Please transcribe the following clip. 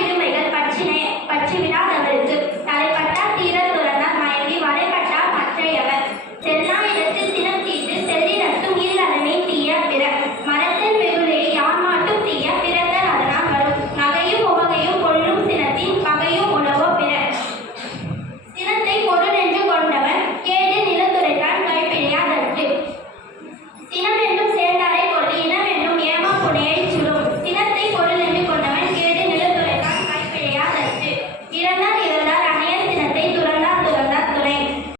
ഇരു കൈകൾ പച്ചിനെ പച്ചിവിടാൻ